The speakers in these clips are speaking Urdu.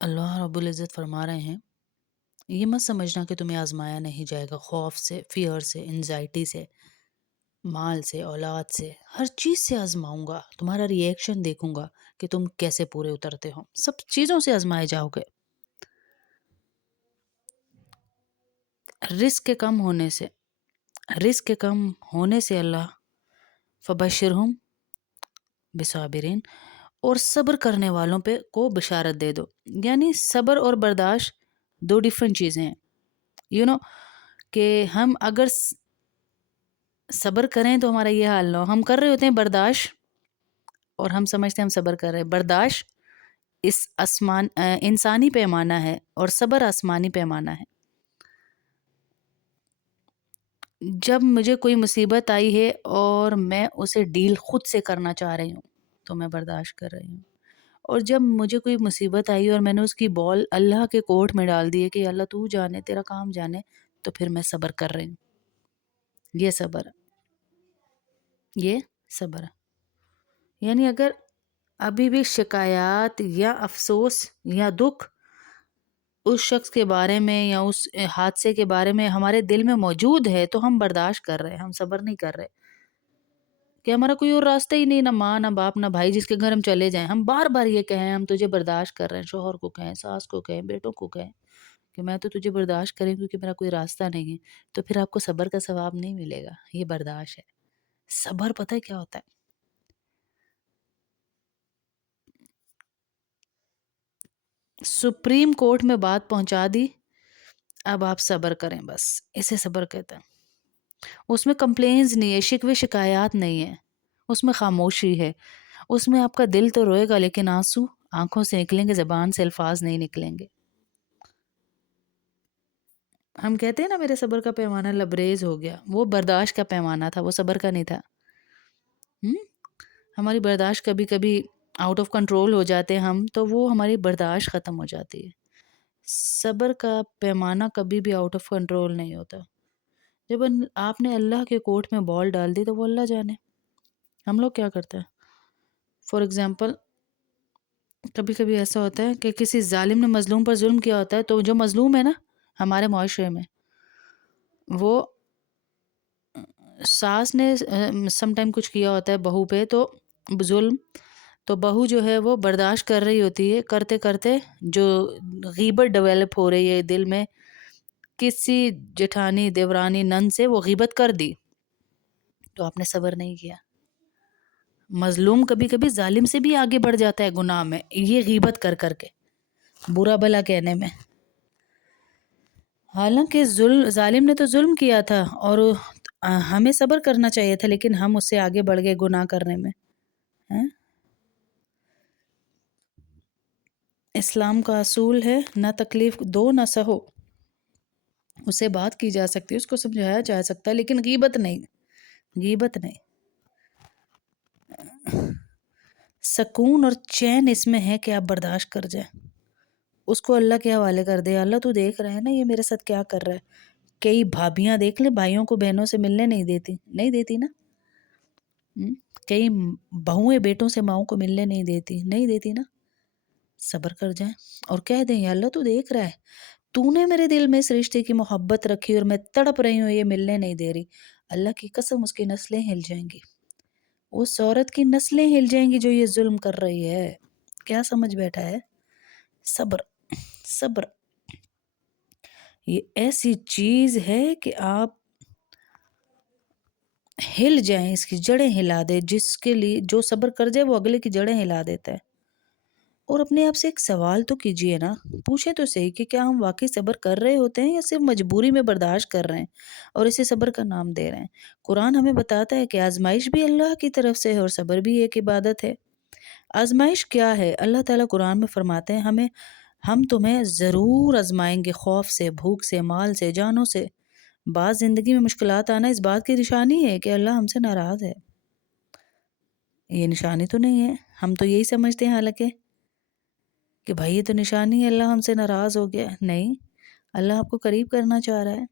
اللہ رب العزت فرما رہے ہیں، یہ مت سمجھنا کہ تمہیں آزمایا نہیں جائے گا، خوف سے، فیئر سے، انزائٹی سے، مال سے، اولاد سے، ہر چیز سے آزماؤں گا، تمہارا ری ایکشن دیکھوں گا کہ تم کیسے پورے اترتے ہو، سب چیزوں سے آزمائے جاؤ گے۔ رزق کے کم ہونے سے، رزق کے کم ہونے سے اللہ فبشرہم بصابرین، اور صبر کرنے والوں پہ کو بشارت دے دو۔ یعنی صبر اور برداشت دو ڈیفرنٹ چیزیں ہیں، کہ ہم اگر صبر کریں تو ہمارا یہ حال نہ ہو، ہم کر رہے ہوتے ہیں برداشت اور ہم سمجھتے ہیں ہم صبر کر رہے ہیں۔ برداشت اس انسانی پیمانہ ہے اور صبر آسمانی پیمانہ ہے۔ جب مجھے کوئی مصیبت آئی ہے اور میں اسے ڈیل خود سے کرنا چاہ رہی ہوں تو میں برداشت کر رہی ہوں، اور جب مجھے کوئی مصیبت آئی اور میں نے اس کی بال اللہ کے کورٹ میں ڈال دی ہے کہ اللہ تو جانے، تیرا کام جانے، تو پھر میں صبر کر رہی ہوں۔ یہ صبر ہے، یہ صبر ہے۔ یعنی اگر ابھی بھی شکایات یا افسوس یا دکھ اس شخص کے بارے میں یا اس حادثے کے بارے میں ہمارے دل میں موجود ہے تو ہم برداشت کر رہے ہیں، ہم صبر نہیں کر رہے، کہ ہمارا کوئی اور راستہ ہی نہیں، نہ ماں، نہ باپ، نہ بھائی جس کے گھر ہم چلے جائیں، ہم بار بار یہ کہیں ہم تجھے برداشت کر رہے ہیں، شوہر کو کہیں، ساس کو کہیں، بیٹوں کو کہیں کہ میں تو تجھے برداشت کریں کیونکہ میرا کوئی راستہ نہیں ہے، تو پھر آپ کو صبر کا ثواب نہیں ملے گا، یہ برداشت ہے۔ صبر پتہ ہے کیا ہوتا ہے؟ سپریم کورٹ میں بات پہنچا دی، اب آپ صبر کریں، بس اسے صبر کہتے ہیں۔ اس میں کمپلینز نہیں ہے، شکوے شکایات نہیں ہے، اس میں خاموشی ہے، اس میں آپ کا دل تو روئے گا لیکن آنسو آنکھوں سے نکلیں گے، زبان سے الفاظ نہیں نکلیں گے۔ ہم کہتے ہیں نا میرے صبر کا پیمانہ لبریز ہو گیا، وہ برداشت کا پیمانہ تھا، وہ صبر کا نہیں تھا۔ ہماری برداشت کبھی کبھی آؤٹ آف کنٹرول ہو جاتے ہیں ہم، تو وہ ہماری برداشت ختم ہو جاتی ہے۔ صبر کا پیمانہ کبھی بھی آؤٹ آف کنٹرول نہیں ہوتا۔ جب آپ نے اللہ کے کورٹ میں بال ڈال دی تو وہ اللہ جانے۔ ہم لوگ کیا کرتے ہیں؟ فار ایگزامپل، کبھی کبھی ایسا ہوتا ہے کہ کسی ظالم نے مظلوم پر ظلم کیا ہوتا ہے، تو جو مظلوم ہے نا ہمارے معاشرے میں، وہ ساس نے سم ٹائم کچھ کیا ہوتا ہے بہو پہ تو ظلم، تو بہو جو ہے وہ برداشت کر رہی ہوتی ہے، کرتے کرتے جو غیبت ڈیولپ ہو رہی ہے دل میں، کسی جٹھانی، دیورانی، نند سے وہ غیبت کر دی، تو آپ نے صبر نہیں کیا۔ مظلوم کبھی کبھی ظالم سے بھی آگے بڑھ جاتا ہے گناہ میں، یہ غیبت کر کر کے، برا بھلا کہنے میں، حالانکہ ظالم نے تو ظلم کیا تھا اور ہمیں صبر کرنا چاہیے تھا، لیکن ہم اس سے آگے بڑھ گئے گناہ کرنے میں۔ اسلام کا اصول ہے نہ تکلیف دو نہ سہو، اسے بات کی جا سکتی ہے، اس کو سمجھایا جا سکتا ہے، لیکن غیبت نہیں، غیبت نہیں۔ سکون اور چین اس میں ہے کہ آپ برداشت کر جائیں، اس کو اللہ کے حوالے کر دے، اللہ تو دیکھ رہا ہے نا یہ میرے ساتھ کیا کر رہا ہے۔ کئی بھابیاں دیکھ لیں بھائیوں کو بہنوں سے ملنے نہیں دیتی، نہیں دیتی نا۔ کئی بہویں بیٹوں سے ماؤں کو ملنے نہیں دیتی، نہیں دیتی نا۔ صبر کر جائیں اور کہہ دیں یا اللہ تو دیکھ رہا ہے، تو نے میرے دل میں اس رشتے کی محبت رکھی اور میں تڑپ رہی ہوں، یہ ملنے نہیں دے رہی، اللہ کی قسم اس کی نسلیں ہل جائیں گی، اس عورت کی نسلیں ہل جائیں گی جو یہ ظلم کر رہی ہے۔ کیا سمجھ بیٹھا ہے؟ صبر، صبر یہ ایسی چیز ہے کہ آپ ہل جائیں، اس کی جڑیں ہلا دے، جس کے لیے جو صبر کر جائے وہ اگلے کی جڑیں ہلا دیتا ہے۔ اور اپنے آپ سے ایک سوال تو کیجئے نا، پوچھیں تو صحیح کہ کیا ہم واقعی صبر کر رہے ہوتے ہیں یا صرف مجبوری میں برداشت کر رہے ہیں اور اسے صبر کا نام دے رہے ہیں۔ قرآن ہمیں بتاتا ہے کہ آزمائش بھی اللہ کی طرف سے ہے اور صبر بھی ایک عبادت ہے۔ آزمائش کیا ہے؟ اللہ تعالیٰ قرآن میں فرماتے ہیں ہم تمہیں ضرور آزمائیں گے، خوف سے، بھوک سے، مال سے، جانوں سے۔ بعض زندگی میں مشکلات آنا اس بات کی نشانی ہے کہ اللہ ہم سے ناراض ہے۔ یہ نشانی تو نہیں ہے، ہم تو یہی سمجھتے ہیں حالانکہ کہ بھائی یہ تو نشانی ہے اللہ ہم سے ناراض ہو گیا، نہیں، اللہ آپ کو قریب کرنا چاہ رہا ہے،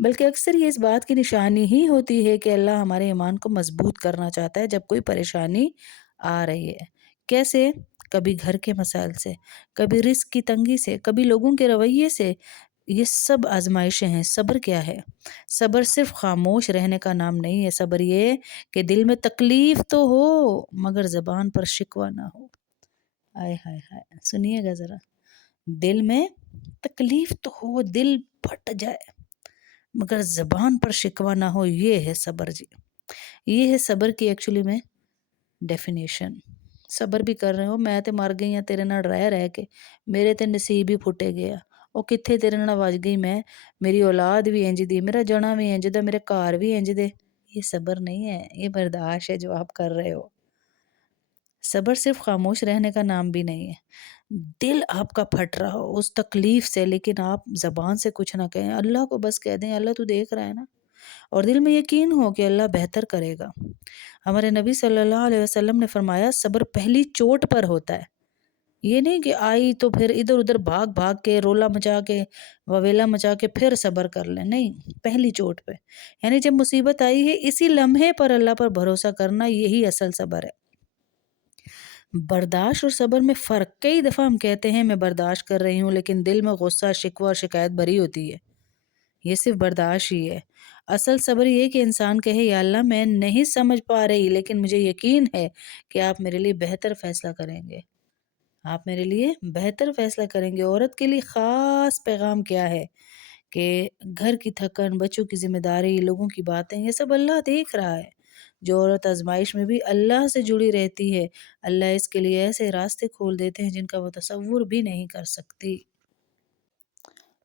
بلکہ اکثر یہ اس بات کی نشانی ہی ہوتی ہے کہ اللہ ہمارے ایمان کو مضبوط کرنا چاہتا ہے جب کوئی پریشانی آ رہی ہے۔ کیسے؟ کبھی گھر کے مسائل سے، کبھی رزق کی تنگی سے، کبھی لوگوں کے رویے سے۔ یہ سب آزمائشیں ہیں۔ صبر کیا ہے؟ صبر صرف خاموش رہنے کا نام نہیں ہے۔ صبر یہ کہ دل میں تکلیف تو ہو مگر زبان پر شکوہ نہ ہو۔ آئے ہائے ہائے، سنیے گا ذرا۔ دل میں تکلیف تو ہو، دل پھٹ جائے مگر زبان پر شکوہ نہ ہو، یہ ہے صبر جی۔ یہ ہے صبر کی ایکچولی میں ڈیفینیشن۔ صبر بھی کر رہے ہو، میں تے مر گئی ہاں تیرے نال رہ کے، میرے تے نصیب ہی پھٹے گیا، او کتھے تیرے نال وج گئی میں، میری اولاد بھی انج دی، میرا جنا بھی انج دا، میرے کار بھی انج دے۔ یہ صبر نہیں ہے، یہ برداشت ہے جو آپ کر رہے ہو۔ صبر صرف خاموش رہنے کا نام بھی نہیں ہے۔ دل آپ کا پھٹ رہا ہو اس تکلیف سے، لیکن آپ زبان سے کچھ نہ کہیں، اللہ کو بس کہہ دیں اللہ تو دیکھ رہا ہے نا، اور دل میں یقین ہو کہ اللہ بہتر کرے گا۔ ہمارے نبی صلی اللہ علیہ وسلم نے فرمایا صبر پہلی چوٹ پر ہوتا ہے۔ یہ نہیں کہ آئی تو پھر ادھر ادھر بھاگ بھاگ کے رولا مچا کے وویلا مچا کے پھر صبر کر لیں، نہیں، پہلی چوٹ پہ، یعنی جب مصیبت آئی ہے اسی لمحے پر اللہ پر بھروسہ کرنا، یہی اصل صبر ہے۔ برداشت اور صبر میں فرق، کئی دفعہ ہم کہتے ہیں میں برداشت کر رہی ہوں لیکن دل میں غصہ، شکوہ اور شکایت بھری ہوتی ہے، یہ صرف برداشت ہی ہے۔ اصل صبر یہ کہ انسان کہے یا اللہ میں نہیں سمجھ پا رہی لیکن مجھے یقین ہے کہ آپ میرے لیے بہتر فیصلہ کریں گے، آپ میرے لیے بہتر فیصلہ کریں گے۔ عورت کے لیے خاص پیغام کیا ہے کہ گھر کی تھکن، بچوں کی ذمہ داری، لوگوں کی باتیں، یہ سب اللہ دیکھ رہا ہے۔ جو عورت آزمائش میں بھی اللہ سے جڑی رہتی ہے، اللہ اس کے لیے ایسے راستے کھول دیتے ہیں جن کا وہ تصور بھی نہیں کر سکتی۔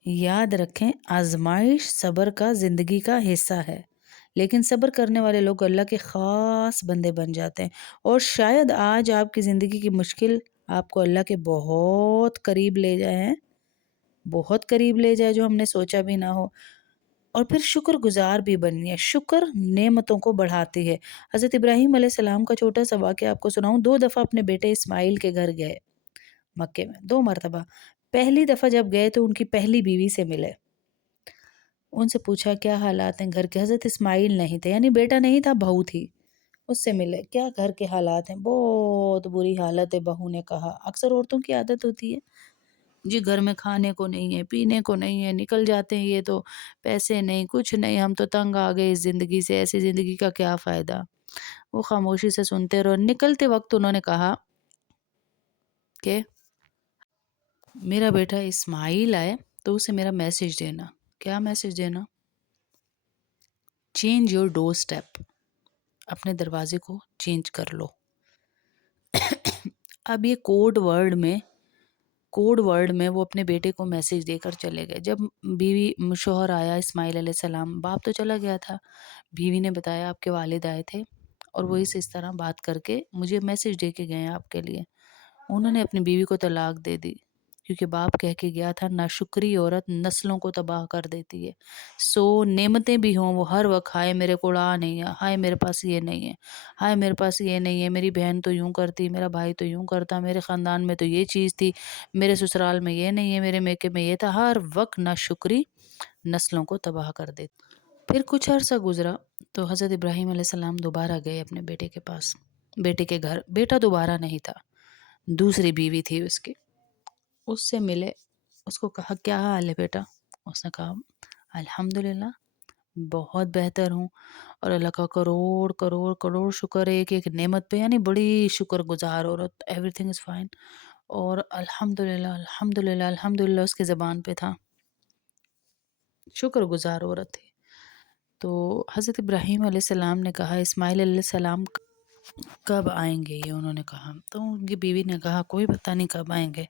یاد رکھیں، آزمائش صبر کا زندگی کا حصہ ہے، لیکن صبر کرنے والے لوگ اللہ کے خاص بندے بن جاتے ہیں، اور شاید آج آپ کی زندگی کی مشکل آپ کو اللہ کے بہت قریب لے جائے ہیں، بہت قریب لے جائے جو ہم نے سوچا بھی نہ ہو، اور پھر شکر گزار بھی بننی ہے۔ شکر نعمتوں کو بڑھاتی ہے۔ حضرت ابراہیم علیہ السلام کا چھوٹا سا واقعہ آپ کو سناؤں۔ 2 دفعہ اپنے بیٹے اسماعیل کے گھر گئے، مکے میں 2 مرتبہ۔ پہلی دفعہ جب گئے تو ان کی پہلی بیوی سے ملے، ان سے پوچھا کیا حالات ہیں گھر کے۔ حضرت اسماعیل نہیں تھے، یعنی بیٹا نہیں تھا، بہو تھی، اس سے ملے، کیا گھر کے حالات ہیں؟ بہت بری حالت ہے، بہو نے کہا۔ اکثر عورتوں کی عادت ہوتی ہے جی، گھر میں کھانے کو نہیں ہے، پینے کو نہیں ہے، نکل جاتے ہیں یہ تو، پیسے نہیں، کچھ نہیں، ہم تو تنگ آ گئے اس زندگی سے، ایسی زندگی کا کیا فائدہ۔ وہ خاموشی سے سنتے رہو۔ نکلتے وقت انہوں نے کہا کہ میرا بیٹا اسماعیل آئے تو اسے میرا میسج دینا۔ کیا میسج دینا؟ چینج یور ڈور سٹیپ، اپنے دروازے کو چینج کر لو۔ اب یہ کوڈ ورڈ میں وہ اپنے بیٹے کو میسج دے کر چلے گئے۔ جب بیوی شوہر آیا اسماعیل علیہ السلام، باپ تو چلا گیا تھا، بیوی نے بتایا آپ کے والد آئے تھے اور وہی سے اس طرح بات کر کے مجھے میسج دے کے گئے ہیں آپ کے لیے۔ انہوں نے اپنی بیوی کو طلاق دے دی، کیونکہ باپ کہہ کے گیا تھا ناشکری عورت نسلوں کو تباہ کر دیتی ہے۔ سو نعمتیں بھی ہوں وہ ہر وقت ہائے میرے کو اڑا نہیں ہے، ہائے میرے پاس یہ نہیں ہے، ہائے میرے پاس یہ نہیں ہے، میری بہن تو یوں کرتی، میرا بھائی تو یوں کرتا، میرے خاندان میں تو یہ چیز تھی، میرے سسرال میں یہ نہیں ہے، میرے میکے میں یہ تھا، ہر وقت ناشکری نسلوں کو تباہ کر دیتی۔ پھر کچھ عرصہ گزرا تو حضرت ابراہیم علیہ السلام دوبارہ گئے اپنے بیٹے کے پاس، بیٹے کے گھر۔ بیٹا دوبارہ نہیں تھا، دوسری بیوی تھی اس کی۔ اس سے ملے، اس کو کہا کیا حال ہے بیٹا؟ اس نے کہا الحمدللہ بہت بہتر ہوں، اور اللہ کا کروڑ کروڑ کروڑ شکر ہے ایک ایک نعمت پہ، یعنی بڑی شکر گزار عورت، ایوری تھنگ از فائن، اور الحمدللہ الحمدللہ الحمدللہ اس کے زبان پہ تھا، شکر گزار عورت تھی۔ تو حضرت ابراہیم علیہ السلام نے کہا اسماعیل علیہ السلام کب آئیں گے یہ؟ انہوں نے کہا، تو ان کی بیوی نے کہا کوئی پتہ نہیں کب آئیں گے۔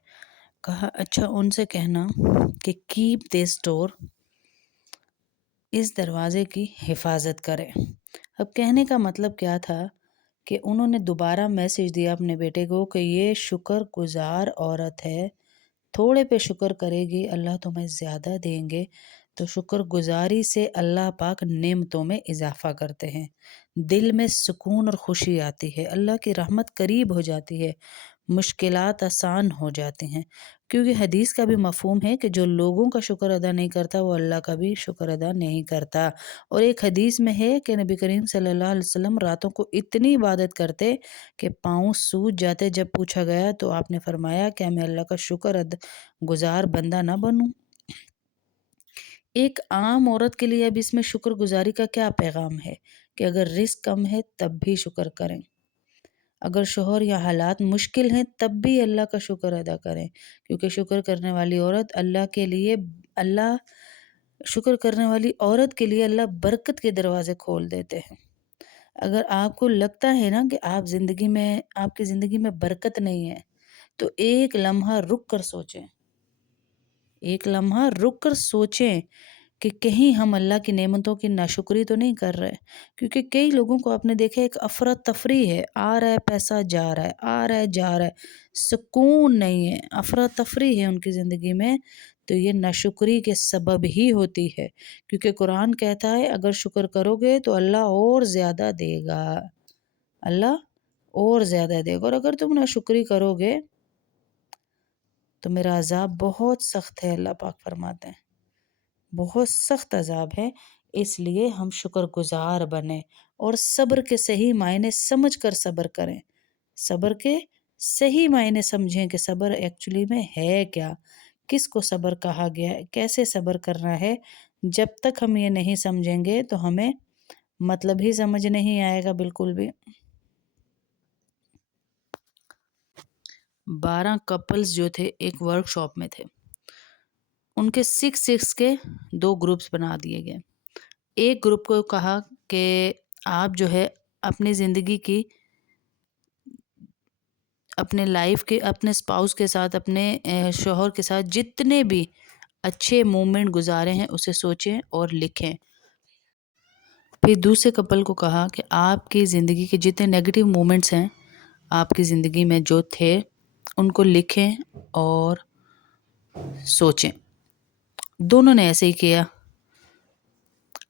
کہا اچھا ان سے کہنا کہ کیپ دس ڈور، اس دروازے کی حفاظت کرے۔ اب کہنے کا مطلب کیا تھا کہ انہوں نے دوبارہ میسج دیا اپنے بیٹے کو کہ یہ شکر گزار عورت ہے، تھوڑے پہ شکر کرے گی اللہ تمہیں زیادہ دیں گے۔ تو شکر گزاری سے اللہ پاک نعمتوں میں اضافہ کرتے ہیں، دل میں سکون اور خوشی آتی ہے، اللہ کی رحمت قریب ہو جاتی ہے، مشکلات آسان ہو جاتی ہیں، کیونکہ حدیث کا بھی مفہوم ہے کہ جو لوگوں کا شکر ادا نہیں کرتا وہ اللہ کا بھی شکر ادا نہیں کرتا۔ اور ایک حدیث میں ہے کہ نبی کریم صلی اللہ علیہ وسلم راتوں کو اتنی عبادت کرتے کہ پاؤں سوج جاتے۔ جب پوچھا گیا تو آپ نے فرمایا کیا میں اللہ کا شکر گزار بندہ نہ بنوں؟ ایک عام عورت کے لیے اب اس میں شکر گزاری کا کیا پیغام ہے کہ اگر رزق کم ہے تب بھی شکر کریں، اگر شوہر یا حالات مشکل ہیں تب بھی اللہ کا شکر ادا کریں، کیونکہ اللہ شکر کرنے والی عورت کے لیے اللہ برکت کے دروازے کھول دیتے ہیں۔ اگر آپ کو لگتا ہے نا کہ آپ کی زندگی میں برکت نہیں ہے تو ایک لمحہ رک کر سوچیں کہ کہیں ہم اللہ کی نعمتوں کی ناشکری تو نہیں کر رہے، کیونکہ کئی لوگوں کو آپ نے دیکھا ایک افراتفری ہے، آ رہا ہے پیسہ جا رہا ہے، آ رہا ہے جا رہا ہے، سکون نہیں ہے، افراتفری ہے ان کی زندگی میں، تو یہ ناشکری کے سبب ہی ہوتی ہے، کیونکہ قرآن کہتا ہے اگر شکر کرو گے تو اللہ اور زیادہ دے گا، اللہ اور زیادہ دے گا، اور اگر تم ناشکری کرو گے تو میرا عذاب بہت سخت ہے، اللہ پاک فرماتے ہیں بہت سخت عذاب ہے۔ اس لیے ہم شکر گزار بنیں اور صبر کے صحیح معنی سمجھ کر صبر کریں، صبر کے صحیح معنی سمجھیں کہ صبر ایکچولی میں ہے کیا، کس کو صبر کہا گیا ہے، کیسے صبر کرنا ہے۔ جب تک ہم یہ نہیں سمجھیں گے تو ہمیں مطلب ہی سمجھ نہیں آئے گا بالکل بھی۔ 12 کپلز جو تھے ایک ورک شاپ میں تھے، ان کے 6 کے 2 گروپس بنا دیے گئے۔ ایک گروپ کو کہا کہ آپ جو ہے اپنی زندگی کی، اپنے لائف کے، اپنے اسپاؤس کے ساتھ، اپنے شوہر کے ساتھ جتنے بھی اچھے مومنٹ گزارے ہیں اسے سوچیں اور لکھیں۔ پھر دوسرے کپل کو کہا کہ آپ کی زندگی کے جتنے نیگیٹو مومنٹس ہیں آپ کی زندگی میں جو تھے ان کو لکھیں اور سوچیں۔ دونوں نے ایسے ہی کیا،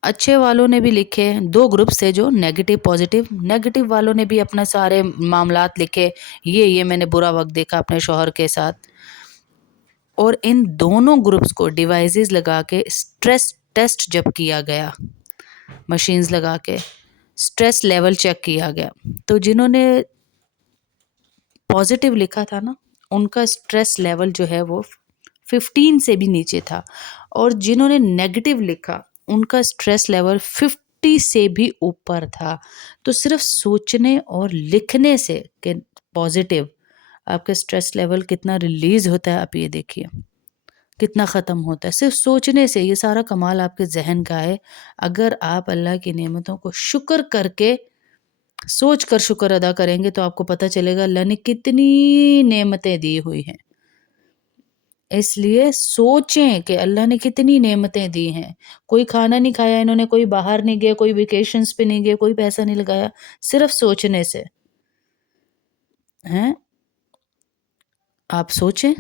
اچھے والوں نے بھی لکھے، 2 گروپس تھے جو نیگیٹو والوں نے بھی اپنا سارے معاملات لکھے، یہ میں نے برا وقت دیکھا اپنے شوہر کے ساتھ، اور ان دونوں گروپس کو ڈیوائسز لگا کے اسٹریس ٹیسٹ جب کیا گیا، مشینز لگا کے اسٹریس لیول چیک کیا گیا، تو جنہوں نے پازیٹیو لکھا تھا نا ان کا اسٹریس لیول جو ہے وہ 15 سے بھی نیچے تھا، اور جنہوں نے نیگیٹو لکھا ان کا اسٹریس لیول 50 سے بھی اوپر تھا۔ تو صرف سوچنے اور لکھنے سے کہ پازیٹیو، آپ کا اسٹریس لیول کتنا ریلیز ہوتا ہے، آپ یہ دیکھیے کتنا ختم ہوتا ہے صرف سوچنے سے۔ یہ سارا کمال آپ کے ذہن کا ہے۔ اگر آپ اللہ کی نعمتوں کو شکر کر کے سوچ کر شکر ادا کریں گے تو آپ کو پتہ چلے گا اللہ نے کتنی نعمتیں دی ہوئی ہیں۔ اس لیے سوچیں کہ اللہ نے کتنی نعمتیں دی ہیں۔ کوئی کھانا نہیں کھایا انہوں نے، کوئی باہر نہیں گئے، کوئی ویکیشنز پہ نہیں گئے، کوئی پیسہ نہیں لگایا، صرف سوچنے سے ہیں۔ آپ سوچیں